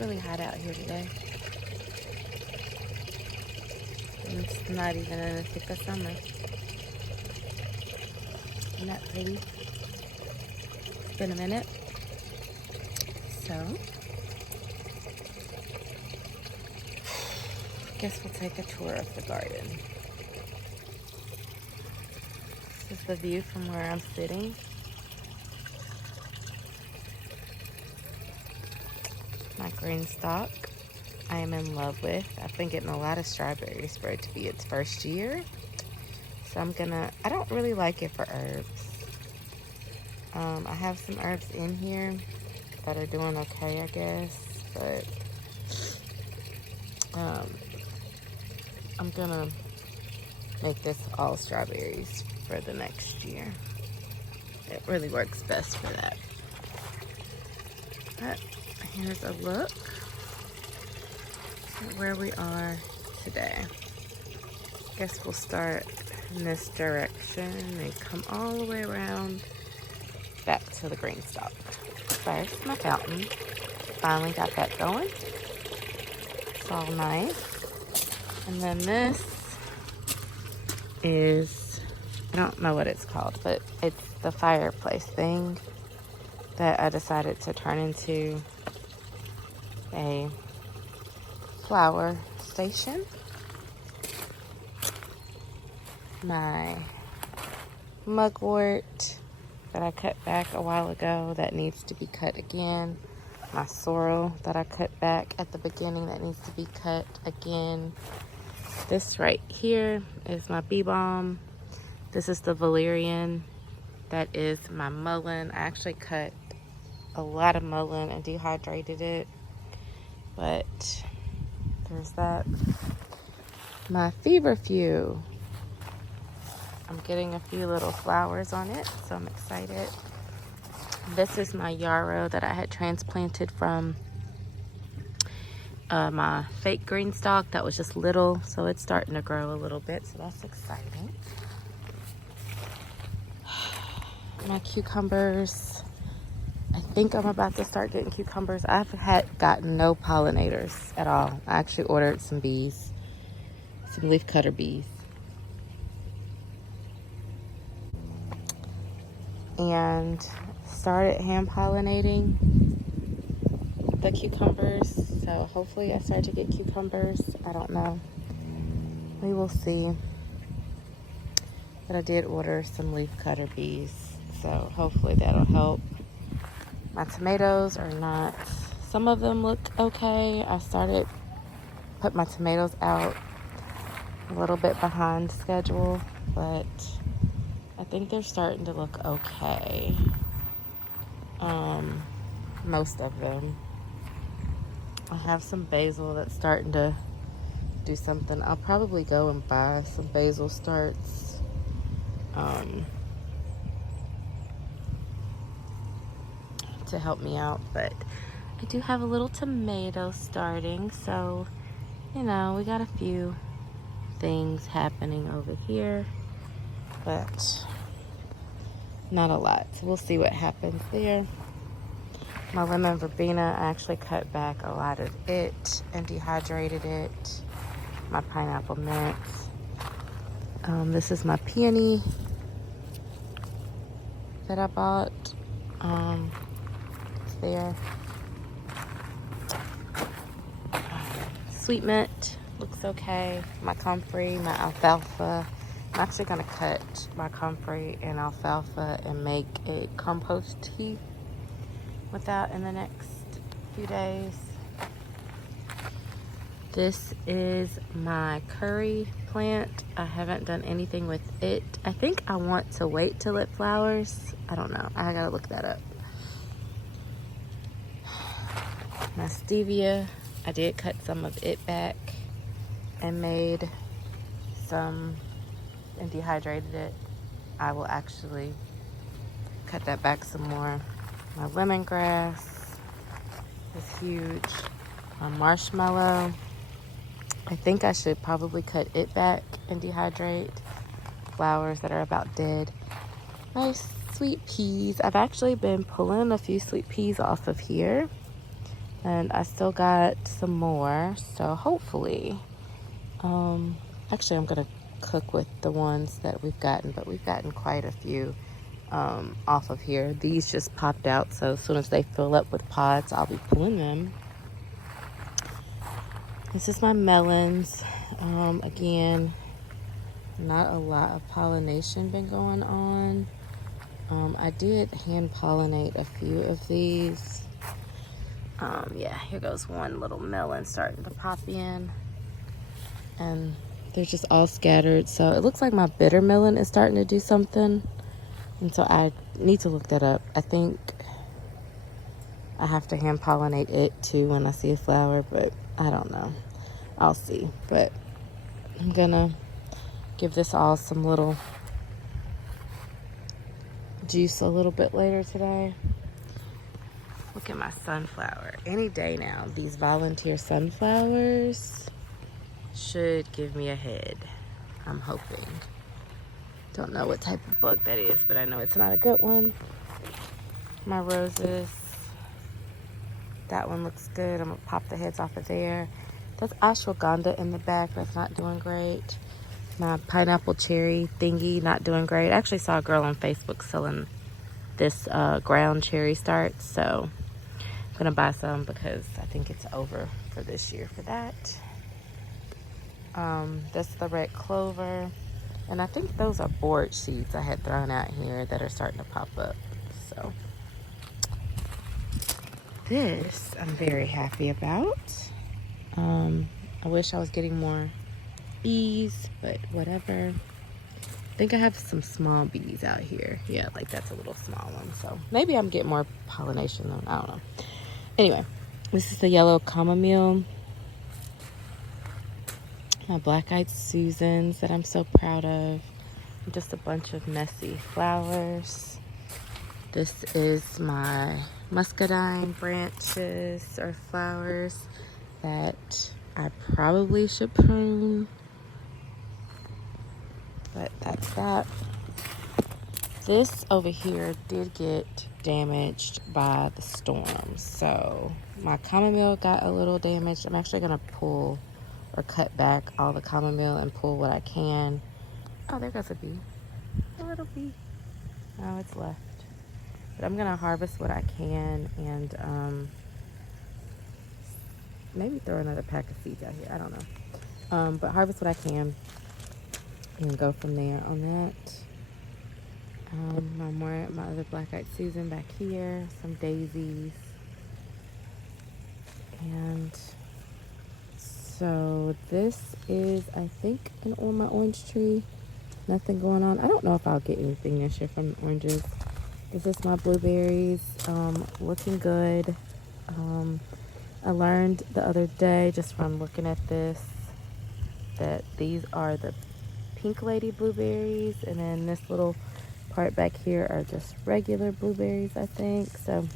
really hot out here today. And it's not even in the thick of summer. Isn't that pretty? It's been a minute. So, I guess we'll take a tour of the garden. This is the view from where I'm sitting. My green stalk I am in love with. I've been getting a lot of strawberries for it to be its first year. So I don't really like it for herbs. I have some herbs in here that are doing okay, I guess, but I'm gonna make this all strawberries for the next year. It really works best for that. But here's a look at where we are today. Guess we'll start in this direction and come all the way around back to the green stalk. First, my fountain. Finally got that going. It's all nice. And then this is, I don't know what it's called, but it's the fireplace thing that I decided to turn into a flower station. My mugwort that I cut back a while ago that needs to be cut again. My sorrel that I cut back at the beginning that needs to be cut again. This right here is my bee balm. This is the valerian. That is my mullein. I actually cut a lot of mullein and dehydrated it. But there's that. My feverfew. I'm getting a few little flowers on it, so I'm excited. This is my yarrow that I had transplanted from my fake green stalk that was just little, so it's starting to grow a little bit, so that's exciting. My cucumbers. I think I'm about to start getting cucumbers. I've gotten no pollinators at all. I actually ordered some bees, some leaf cutter bees. And started hand pollinating the cucumbers. So hopefully I start to get cucumbers. I don't know. We will see. But I did order some leaf cutter bees. So hopefully that'll help. My tomatoes are not, some of them look okay. I put my tomatoes out a little bit behind schedule, but I think they're starting to look okay. Most of them. I have some basil that's starting to do something. I'll probably go and buy some basil starts. To help me out, but I do have a little tomato starting, so you know, we got a few things happening over here, but not a lot. So we'll see what happens there. My lemon verbena, I actually cut back a lot of it and dehydrated it. My pineapple mint. This is my peony that I bought. It's there. Sweet mint looks okay. My comfrey, my alfalfa. I'm actually gonna cut my comfrey and alfalfa and make a compost tea with that in the next few days. This is my curry plant. I haven't done anything with it. I think I want to wait till it flowers. I don't know. I gotta look that up. My stevia, I did cut some of it back and made some and dehydrated it. I will actually cut that back some more. My lemongrass is huge. My marshmallow, I think I should probably cut it back and dehydrate. Flowers that are about dead. My sweet peas, I've actually been pulling a few sweet peas off of here. And I still got some more, so hopefully, actually I'm gonna cook with the ones that we've gotten, but we've gotten quite a few off of here. These just popped out, so as soon as they fill up with pods, I'll be pulling them. This is my melons. Again, not a lot of pollination been going on. I did hand pollinate a few of these. Yeah, here goes one little melon starting to pop in. And they're just all scattered. So it looks like my bitter melon is starting to do something. And so I need to look that up. I think I have to hand pollinate it too when I see a flower, but I don't know. I'll see. But I'm gonna give this all some little juice a little bit later today. Look at my sunflower. Any day now, these volunteer sunflowers should give me a head. I'm hoping. Don't know what type of bug that is, but I know it's not a good one. My roses. That one looks good. I'm gonna pop the heads off of there. That's ashwagandha in the back. That's not doing great. My pineapple cherry thingy, not doing great. I actually saw a girl on Facebook selling this ground cherry starts, so I'm gonna buy some because I think it's over for this year for that. That's the red clover, and I think those are borage seeds I had thrown out here that are starting to pop up. So this I'm very happy about. I wish I was getting more bees, but whatever. I think I have some small bees out here. Yeah, like that's a little small one. So maybe I'm getting more pollination though. I don't know. Anyway, this is the yellow chamomile. My black-eyed Susans that I'm so proud of. Just a bunch of messy flowers. This is my muscadine branches or flowers that I probably should prune. But that's that. This over here did get damaged by the storm. So my chamomile got a little damaged. I'm actually going to pull or cut back all the chamomile and pull what I can. Oh, there goes a bee. A little bee. Oh, it's left. But I'm going to harvest what I can and maybe throw another pack of seeds out here. I don't know. But harvest what I can and go from there on that. My other black-eyed Susan back here, some daisies, and so this is, I think, my orange tree. Nothing going on. I don't know if I'll get anything this year from the oranges. This is my blueberries, looking good. I learned the other day just from looking at this that these are the pink lady blueberries, and then this little part back here are just regular blueberries, I think. So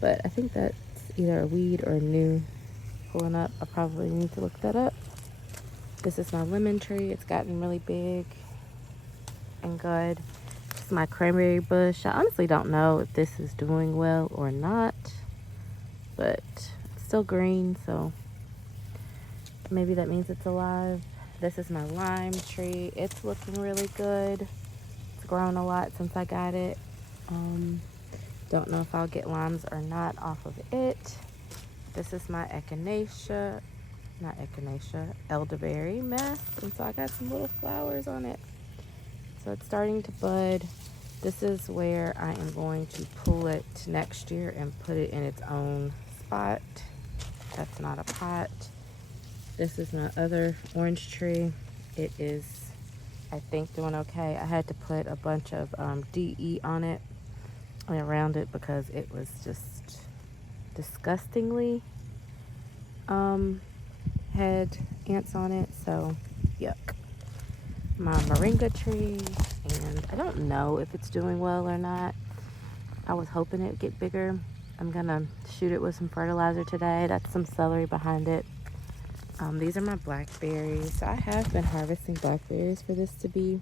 but I think that's either a weed or a new pulling up. I probably need to look that up. This is my lemon tree. It's gotten really big and good. This is my cranberry bush. I honestly don't know if this is doing well or not, but it's still green, so maybe that means it's alive. This is my lime tree. It's looking really good. It's grown a lot since I got it. Don't know if I'll get limes or not off of it. This is my elderberry mess. And so I got some little flowers on it. So it's starting to bud. This is where I am going to pull it next year and put it in its own spot. That's not a pot. This is my other orange tree. It is, I think, doing okay. I had to put a bunch of DE on it and around it because it was just disgustingly had ants on it, so yuck. My moringa tree, and I don't know if it's doing well or not. I was hoping it'd get bigger. I'm gonna shoot it with some fertilizer today. That's some celery behind it. These are my blackberries. So I have been harvesting blackberries for this to be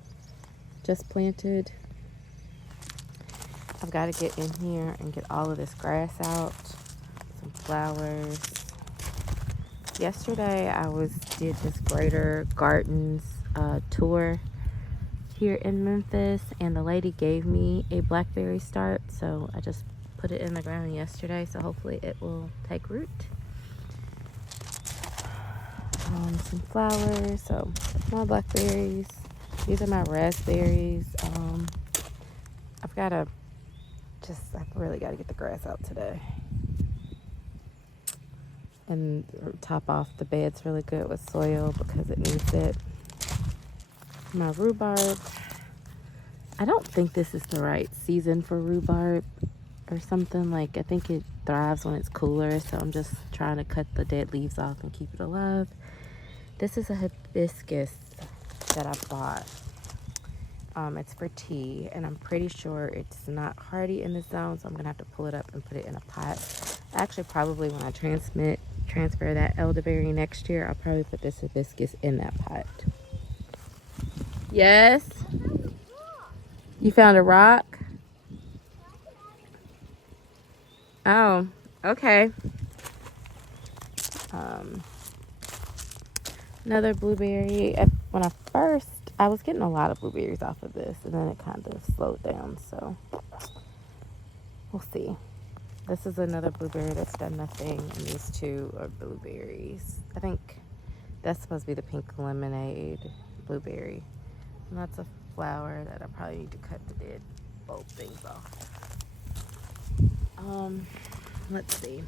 just planted. I've got to get in here and get all of this grass out. Some flowers. Yesterday I did this Greater Gardens tour here in Memphis, and the lady gave me a blackberry start, so I just put it in the ground yesterday, so hopefully it will take root. Some flowers, so my blackberries. These are my raspberries. I've really got to get the grass out today and top off the beds really good with soil because it needs it. My rhubarb. I don't think this is the right season for rhubarb or something. Like, I think it thrives when it's cooler, so I'm just trying to cut the dead leaves off and keep it alive. This is a hibiscus that I bought. It's for tea, and I'm pretty sure it's not hardy in this zone, so I'm gonna have to pull it up and put it in a pot. Actually, probably when I transfer that elderberry next year, I'll probably put this hibiscus in that pot. Yes? You found a rock? Oh, okay. Another blueberry. When I was getting a lot of blueberries off of this, and then it kind of slowed down, so we'll see. This is another blueberry that's done nothing, and these two are blueberries. I think that's supposed to be the pink lemonade blueberry. And that's a flower that I probably need to cut the dead bulb things off. Let's see.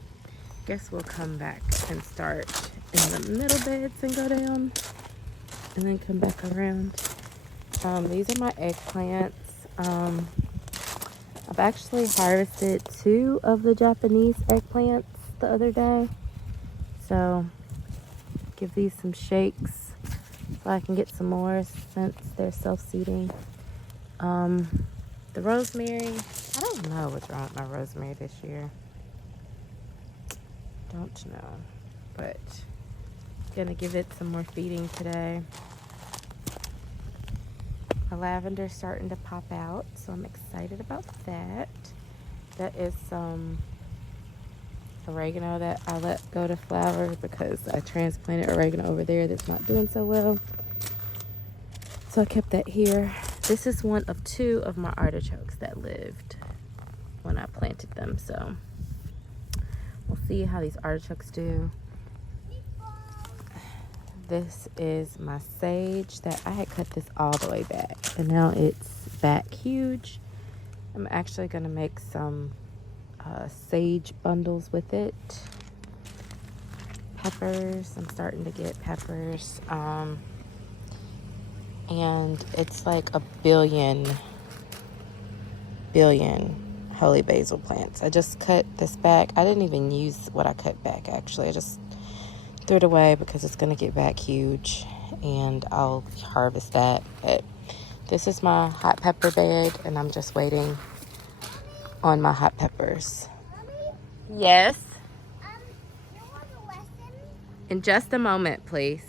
Guess we'll come back and start in the middle beds and go down, and then come back around. These are my eggplants. I've actually harvested 2 of the Japanese eggplants the other day. So give these some shakes so I can get some more since they're self-seeding. The rosemary, I don't know what's wrong with my rosemary this year. Don't know, but gonna give it some more feeding today. My lavender's starting to pop out, so I'm excited about that. That is some oregano that I let go to flower because I transplanted oregano over there that's not doing so well. So I kept that here. This is one of 2 of my artichokes that lived when I planted them, so we'll see how these artichokes do. This is my sage that I had cut this all the way back, and now it's back huge. I'm actually gonna make some sage bundles with it. Peppers, I'm starting to get peppers. And it's like a billion holy basil plants. I just cut this back. I didn't even use what I cut back, actually. I just threw it away because it's going to get back huge, and I'll harvest that. But this is my hot pepper bed, and I'm just waiting on my hot peppers. Mommy? Yes? You want a lesson? In just a moment, please.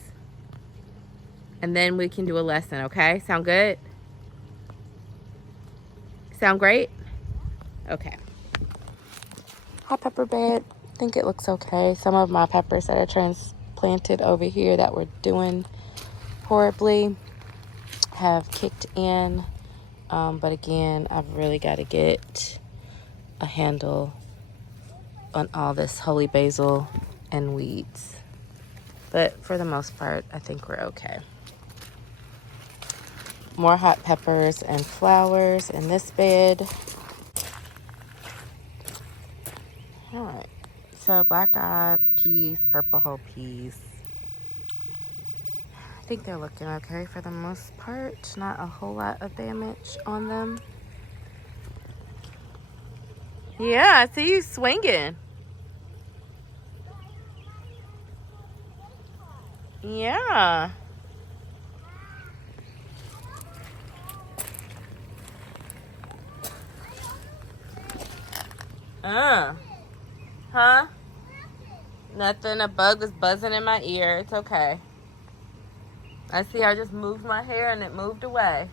And then we can do a lesson, okay? Sound good? Sound great? Okay. Hot pepper bed. I think it looks okay. Some of my peppers that are transplanted over here that were doing horribly have kicked in. But again, I've really got to get a handle on all this holy basil and weeds. But for the most part, I think we're okay. More hot peppers and flowers in this bed. All right, so black-eyed peas, purple whole peas. I think they're looking okay for the most part. Not a whole lot of damage on them. Yeah, I see you swinging. Yeah. Huh? Nothing. A bug was buzzing in my ear. It's okay. I see I just moved my hair and it moved away.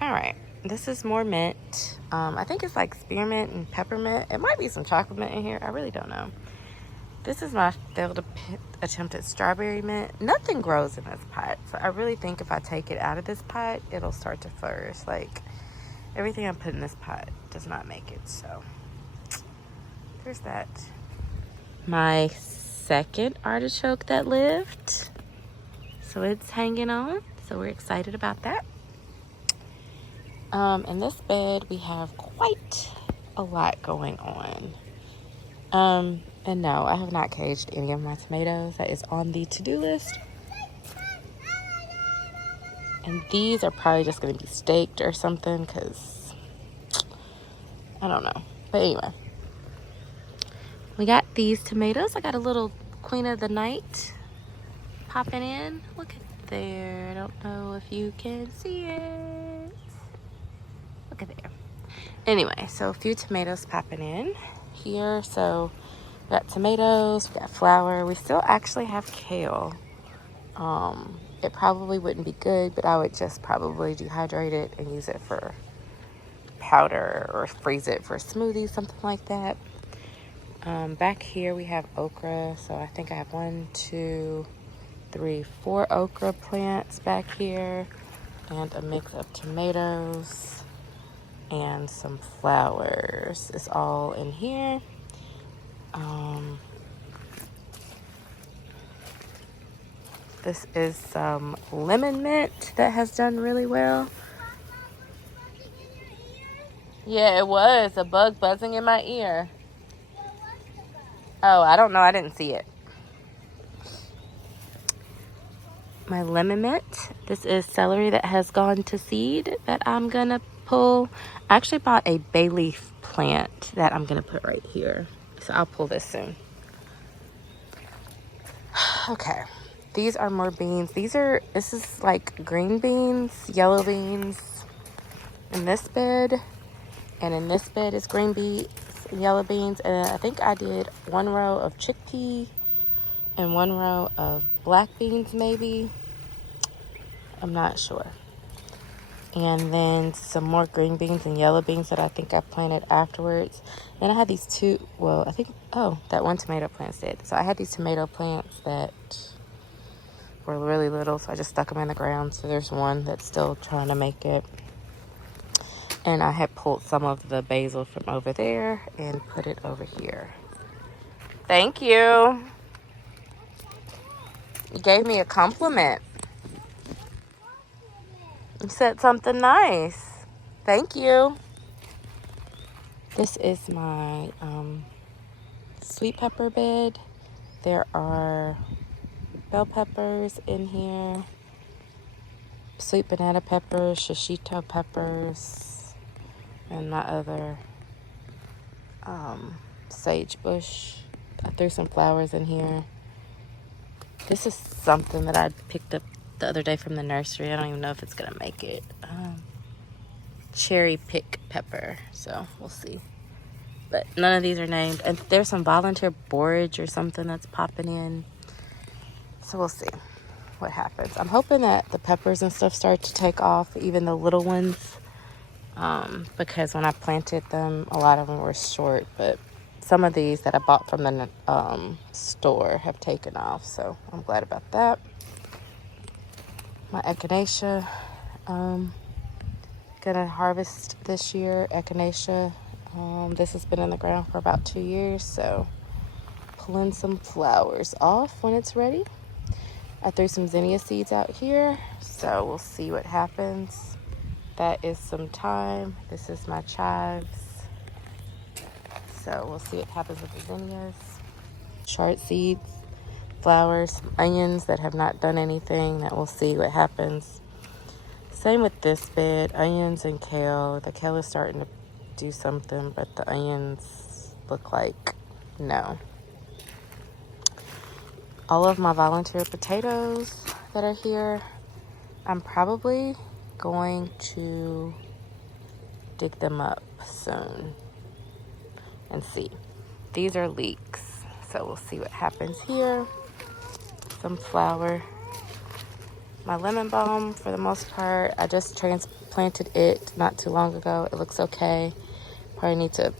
All right. This is more mint. I think it's like spearmint and peppermint. It might be some chocolate mint in here. I really don't know. This is my failed attempt at strawberry mint. Nothing grows in this pot. So I really think if I take it out of this pot, it'll start to flourish. Like, everything I put in this pot does not make it. So there's that. My second artichoke that lived. So it's hanging on. So we're excited about that. In this bed, we have quite a lot going on. And no, I have not caged any of my tomatoes. That is on the to-do list. And these are probably just going to be staked or something because I don't know. But anyway, we got these tomatoes. I got a little Queen of the Night popping in. Look at there. I don't know if you can see it. Look at there. Anyway, so a few tomatoes popping in here. So we got tomatoes, we got flour. We still actually have kale. It probably wouldn't be good, but I would just probably dehydrate it and use it for powder or freeze it for smoothies, something like that. Back here we have okra. So I think I have 1, 2, 3, 4 okra plants back here, and a mix of tomatoes and some flowers. It's all in here. This is some lemon mint that has done really well. Yeah, it was a bug buzzing in my ear. Oh, I don't know. I didn't see it. My lemon mint. This is celery that has gone to seed that I'm going to pull. I actually bought a bay leaf plant that I'm going to put right here. So I'll pull this soon. Okay. These are more beans. This is like green beans, yellow beans in this bed. And in this bed is green beans, yellow beans. And I think I did 1 row of chickpea and 1 row of black beans maybe. I'm not sure. And then some more green beans and yellow beans that I think I planted afterwards. And I had these two, well, I think, that one tomato plant's dead. So I had these tomato plants that were really little, so I just stuck them in the ground. So there's one that's still trying to make it. And I had pulled some of the basil from over there and put it over here. Thank you. You gave me a compliment. You said something nice. Thank you. This is my sweet pepper bed. There are bell peppers in here, sweet banana peppers, shishito peppers, and my other sage bush. I threw some flowers in here. This is something that I picked up the other day from the nursery. I don't even know if it's gonna make it. Cherry pick pepper, so we'll see. But none of these are named. And there's some volunteer borage or something that's popping in. So we'll see what happens. I'm hoping that the peppers and stuff start to take off, even the little ones. Because when I planted them, a lot of them were short. But some of these that I bought from the store have taken off. So I'm glad about that. My echinacea. Gonna harvest this year, echinacea. This has been in the ground for about 2 years. So pulling some flowers off when it's ready. I threw some zinnia seeds out here, so we'll see what happens. That is some thyme. This is my chives. So we'll see what happens with the zinnias. Chard seeds, flowers, onions that have not done anything. That we'll see what happens. Same with this bed, onions and kale. The kale is starting to do something, but the onions look like no. All of my volunteer potatoes that are here, I'm probably going to dig them up soon and see. These are leeks, so we'll see what happens here. Some flour. My lemon balm, for the most part, I just planted it not too long ago. It looks okay. Probably need to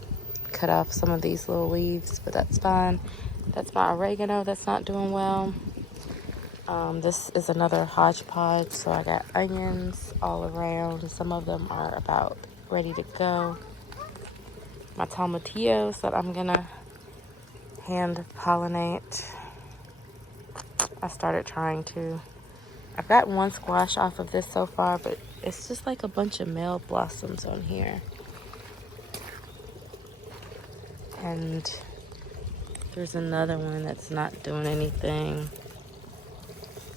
cut off some of these little leaves, but that's fine. That's my oregano that's not doing well. This is another hodgepodge, so I got onions all around. Some of them are about ready to go. My tomatillos that I'm gonna hand pollinate. I started trying to. I've got one squash off of this so far, but it's just like a bunch of male blossoms on here. And there's another one that's not doing anything.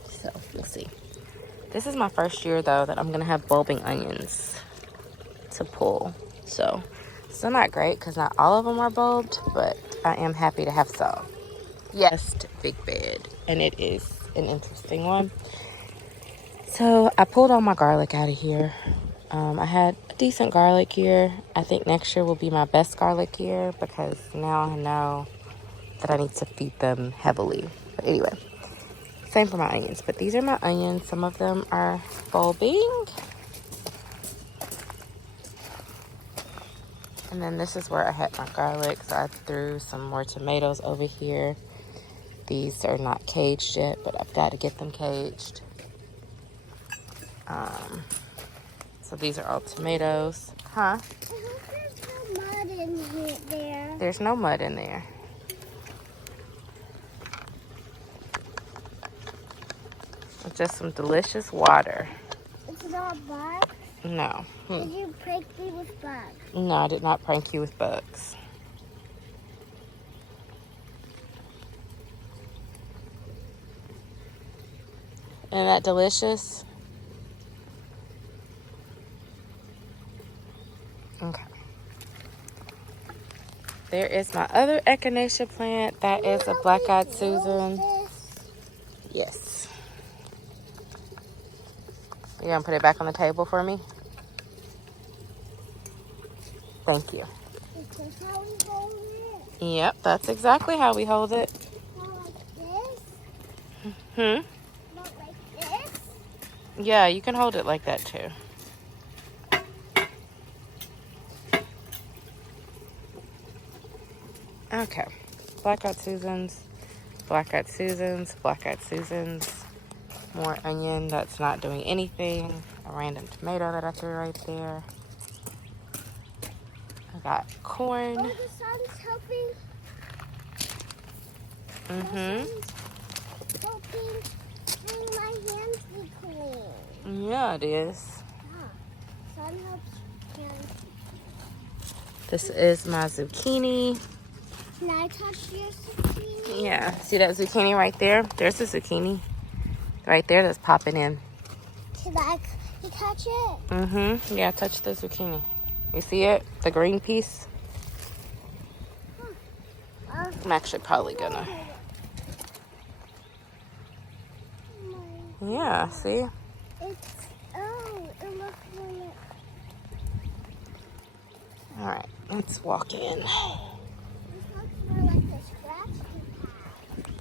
So we'll see. This is my first year though that I'm gonna have bulbing onions to pull. So still not great because not all of them are bulbed, but I am happy to have some. Yes, big bed, and it is an interesting one. So I pulled all my garlic out of here. I had a decent garlic year. I think next year will be my best garlic year because now I know that I need to feed them heavily. But anyway, same for my onions. But these are my onions. Some of them are bulbing. And then this is where I had my garlic. So I threw some more tomatoes over here. These are not caged yet, but I've got to get them caged. So these are all tomatoes. Huh? There's no mud in there. There's no mud in there. It's just some delicious water. It's not bugs? No. Did you prank me with bugs? No, I did not prank you with bugs. Isn't that delicious? Okay. There is my other echinacea plant. That is a black-eyed Susan. Yes. You're gonna put it back on the table for me? Thank you. Is this how we hold it? Yep, that's exactly how we hold it. Not like this? Not like this? Yeah, you can hold it like that too. Okay. Black-eyed Susans, black-eyed Susans, black-eyed Susans. More onion that's not doing anything. A random tomato that I threw right there. I got corn. Oh, the sun's helping. Mm-hmm. The sun's helping bring my hands be clean. Yeah, it is. Yeah. Sun helps hands. This is my zucchini. Can I touch your zucchini? Yeah, see that zucchini right there? There's a zucchini right there that's popping in. Can I touch it? Mm-hmm. Yeah, touch the zucchini. You see it? The green piece? I'm actually probably gonna. Yeah, see? It's, oh, it looks like it. All right, let's walk in. This looks more like a scratch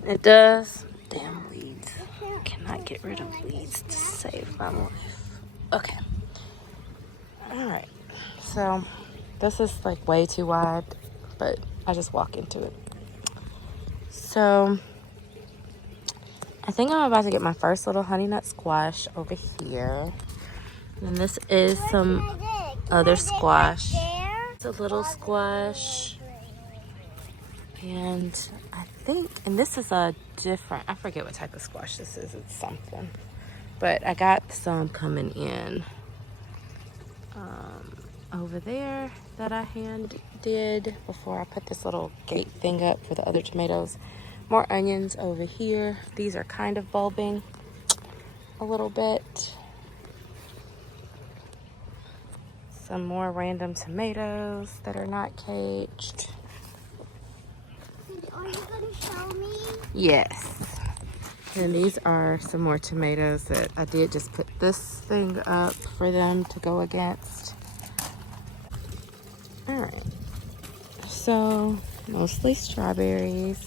pad. It does. Damn weeds. Cannot get rid of weeds to save my life. Okay. All right. So this is like way too wide, but I just walk into it. So I think I'm about to get my first little honey nut squash over here. And this is some other squash. It's a little squash. And I think, and this is a different, I forget what type of squash this is. It's something. But I got some coming in over there that I hand did before I put this little gate thing up for the other tomatoes. More onions over here. These are kind of bulbing a little bit. Some more random tomatoes that are not caged. Are you going to show me? Yes. And these are some more tomatoes that I did just put this thing up for them to go against. Alright. So, mostly strawberries.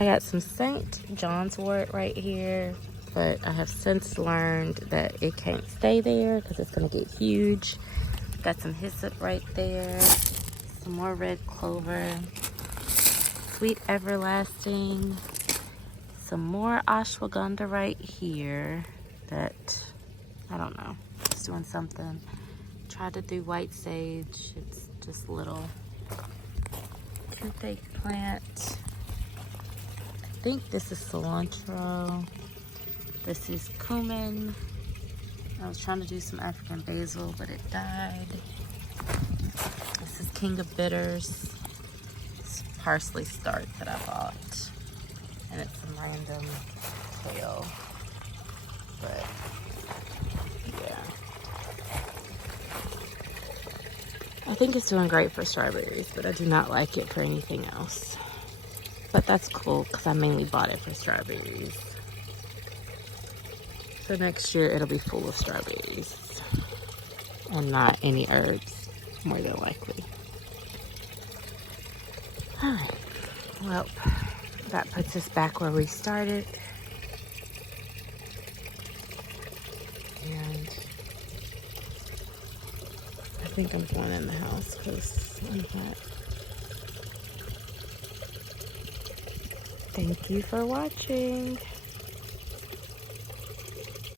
I got some St. John's wort right here. but I have since learned that it can't stay there because it's going to get huge. Got some hyssop right there, some more red clover, sweet everlasting, some more ashwagandha right here that, I don't know, it's doing something. Tried to do white sage, it's just little. Toothache plant. I think this is cilantro. This is cumin. I was trying to do some African basil, but it died. This is king of bitters. It's parsley start that I bought. And it's some random kale. But yeah. I think it's doing great for strawberries, but I do not like it for anything else. But that's cool because I mainly bought it for strawberries. So next year it'll be full of strawberries and not any herbs, more than likely. Alright, well, that puts us back where we started. And I think I'm going in the house because I'm hot. Thank you for watching.